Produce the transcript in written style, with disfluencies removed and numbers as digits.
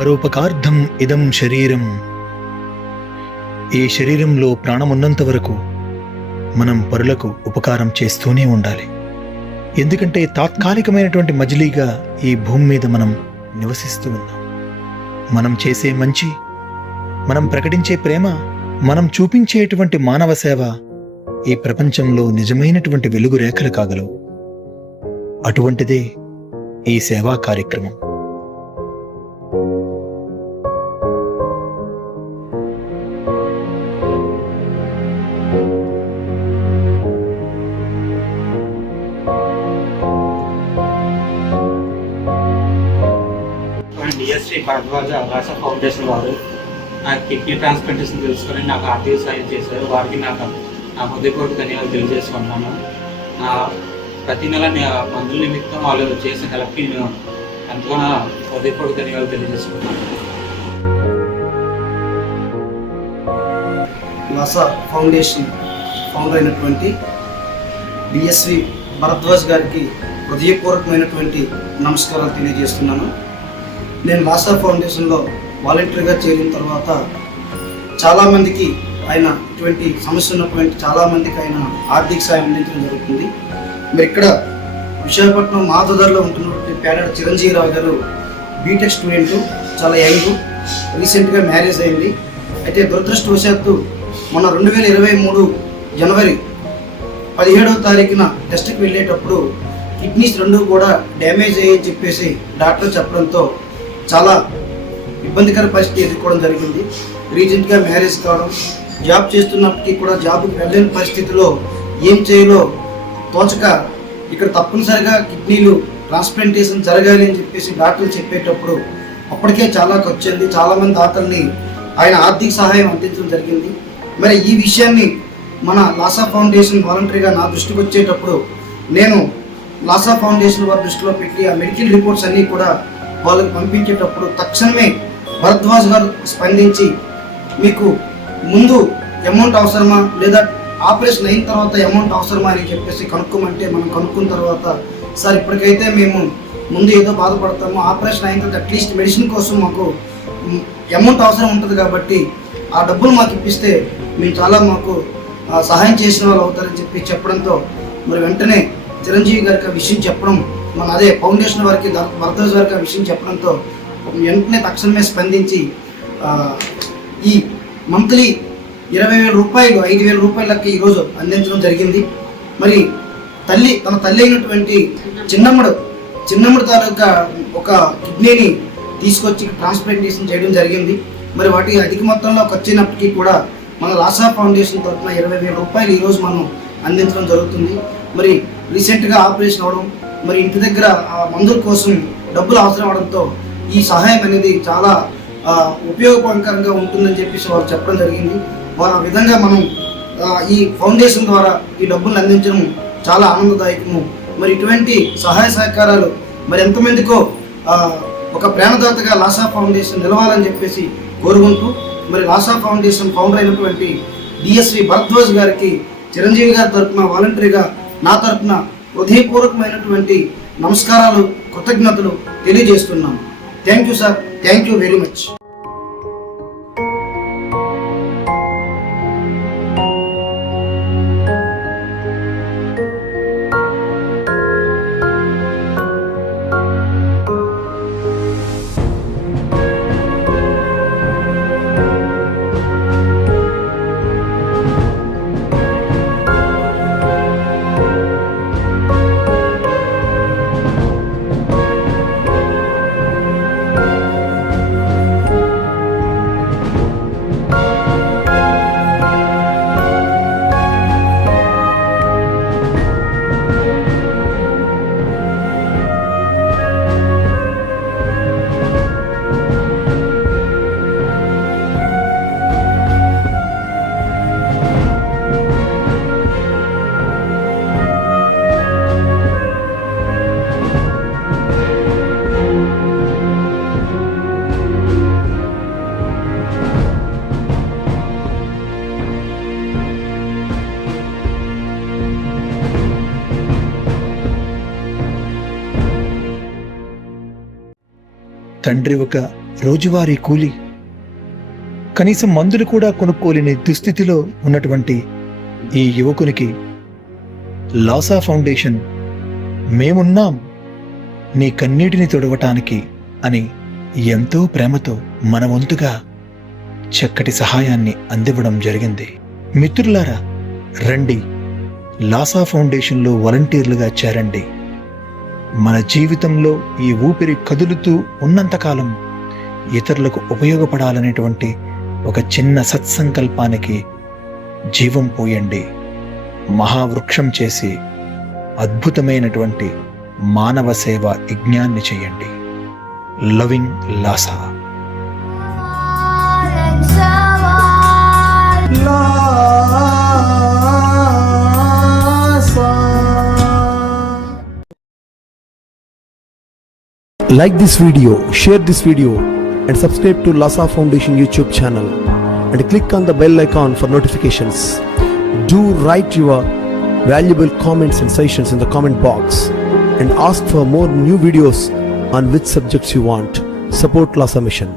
పరోపకార్థం ఇదం శరీరం. ఈ శరీరంలో ప్రాణమున్నంత వరకు మనం పరులకు ఉపకారం చేస్తూనే ఉండాలి. ఎందుకంటే తాత్కాలికమైనటువంటి మజిలీగా ఈ భూమి మీద మనం నివసిస్తూ ఉన్నాం. మనం చేసే మంచి, మనం ప్రకటించే ప్రేమ, మనం చూపించేటువంటి మానవ సేవ ఈ ప్రపంచంలో నిజమైనటువంటి వెలుగు రేఖలు కాగలవు. అటువంటిదే ఈ సేవా కార్యక్రమం. డిఎస్వి భరద్వాజ లాసా ఫౌండేషన్ వారు నా కిడ్నీ ట్రాన్స్ప్లాంటేషన్ తెలుసుకొని నాకు ఆర్థిక సాయం చేశారు. వారికి నా హృదయపూర్వక ధన్యవాదాలు తెలియజేసుకుంటున్నాను. ప్రతి నెల మందుల నిమిత్తం వాళ్ళు చేసిన హెల్ప్కి నేను ఎంతగానో హృదయపూర్వక ధన్యవాదాలు తెలియజేసుకుంటున్నాను. లాసా ఫౌండేషన్ ఫౌండర్ అయినటువంటి డిఎస్వి భరద్వాజ్ గారికి హృదయపూర్వకమైనటువంటి నమస్కారాలు తెలియజేస్తున్నాను. నేను లాసా ఫౌండేషన్లో వాలంటీర్గా చేరిన తర్వాత చాలామందికి ఆయన ఇటువంటి సమస్య ఉన్నటువంటి చాలామందికి ఆయన ఆర్థిక సాయం అందించడం జరుగుతుంది. మరి ఇక్కడ విశాఖపట్నం మాధవదారిలో ఉంటున్నటువంటి పేడ చిరంజీవిరావు గారు బీటెక్ స్టూడెంట్, చాలా యంగ్, రీసెంట్గా మ్యారేజ్ అయింది. అయితే దురదృష్టవశాత్తు మొన్న 2023 జనవరి 17వ తారీఖున టెస్ట్కి వెళ్ళేటప్పుడు కిడ్నీస్ 2 కూడా డ్యామేజ్ అయ్యని చెప్పేసి డాక్టర్ చెప్పడంతో చాలా ఇబ్బందికర పరిస్థితి ఎదుర్కోవడం జరిగింది. రీసెంట్గా మ్యారేజ్ కావడం, జాబ్ చేస్తున్నప్పటికీ కూడా జాబ్కి వెళ్ళలేని పరిస్థితిలో ఏం చేయాలో తోచక ఇక్కడ తప్పనిసరిగా కిడ్నీలు ట్రాన్స్ప్లాంటేషన్ జరగాలి అని చెప్పేసి డాక్టర్లు చెప్పేటప్పుడు అప్పటికే చాలా ఖర్చు అయింది. చాలామంది దాతల్ని ఆయన ఆర్థిక సహాయం అందించడం జరిగింది. మరి ఈ విషయాన్ని మన లాసా ఫౌండేషన్ వాలంటరీగా నా దృష్టికి వచ్చేటప్పుడు నేను లాసా ఫౌండేషన్ వారి దృష్టిలో పెట్టి ఆ మెడికల్ రిపోర్ట్స్ అన్నీ కూడా వాళ్ళకి పంపించేటప్పుడు తక్షణమే భరద్వాజ్ గారు స్పందించి మీకు ముందు అమౌంట్ అవసరమా లేదా ఆపరేషన్ అయిన తర్వాత అమౌంట్ అవసరమా అని చెప్పేసి కనుక్కోమంటే మనం కనుక్కున్న తర్వాత సార్ ఇప్పటికైతే మేము ముందు ఏదో బాధపడతాము, ఆపరేషన్ అయిన తర్వాత అట్లీస్ట్ మెడిసిన్ కోసం మాకు అమౌంట్ అవసరం ఉంటుంది కాబట్టి ఆ డబ్బులు మాకు ఇప్పిస్తే మేము చాలా మాకు సహాయం చేసిన వాళ్ళు అవుతారని చెప్పడంతో మరి వెంటనే చిరంజీవి గారికి ఆ విషయం చెప్పడం, మన అదే ఫౌండేషన్ వారికి భరద్వాజ్ వారికి ఆ విషయం చెప్పడంతో వెంటనే తక్షణమే స్పందించి ఈ మంత్లీ 20,000 రూపాయలు 5,000 రూపాయలకి ఈరోజు అందించడం జరిగింది. మరి తన తల్లి అయినటువంటి చిన్నమ్మడు తాలూకా ఒక కిడ్నీని తీసుకొచ్చి ట్రాన్స్ప్లాంటేషన్ చేయడం జరిగింది. మరి వాటి అధిక మొత్తంలో ఖర్చు అయినప్పటికీ కూడా మన లాసా ఫౌండేషన్ తరఫున 20,000 రూపాయలు ఈరోజు మనం అందించడం జరుగుతుంది. మరి రీసెంట్గా ఆపరేషన్ అవడం, మరి ఇంటి దగ్గర మందుల కోసం డబ్బులు అవసరం అవడంతో ఈ సహాయం అనేది చాలా ఉపయోగకరంగా ఉంటుందని చెప్పేసి వారు చెప్పడం జరిగింది. వారు ఆ విధంగా మనం ఈ ఫౌండేషన్ ద్వారా ఈ డబ్బులు అందించడం చాలా ఆనందదాయకము. మరి ఇటువంటి సహాయ సహకారాలు మరి ఎంతమందికో ఒక ప్రేమదాతగా లాసా ఫౌండేషన్ నిలవాలని చెప్పేసి కోరుకుంటూ మరి లాసా ఫౌండేషన్ ఫౌండర్ అయినటువంటి డిఎస్వి భరద్వాజ్ గారికి చిరంజీవి గారి తరఫున వాలంటరీగా నా తరఫున హృదయపూర్వకమైనటువంటి నమస్కారాలు, కృతజ్ఞతలు తెలియజేస్తున్నాం. Thank you sir, thank you very much. తండ్రి ఒక రోజువారీ కూలి, కనీసం మందులు కూడా కొనుక్కోలేని దుస్థితిలో ఉన్నటువంటి ఈ యువకునికి లాసా ఫౌండేషన్ మేమున్నాం నీ కన్నీటిని తుడవటానికి అని ఎంతో ప్రేమతో మన వంతుగా చక్కటి సహాయాన్ని అందివ్వడం జరిగింది. మిత్రులారా, రండి, లాసా ఫౌండేషన్లో వాలంటీర్లుగా చేరండి. మన జీవితంలో ఈ ఊపిరి కదులుతూ ఉన్నంతకాలం ఇతరులకు ఉపయోగపడాలనేటువంటి ఒక చిన్న సత్సంకల్పానికి జీవం పోయండి. మహావృక్షం చేసి అద్భుతమైనటువంటి మానవ సేవ యజ్ఞాన్ని చేయండి. Loving Laasa. Like this video, share this video and subscribe to Lhasa Foundation YouTube channel and click on the bell icon for notifications. Do write your valuable comments and suggestions in the comment box and ask for more new videos on which subjects you want. Support Lhasa Mission.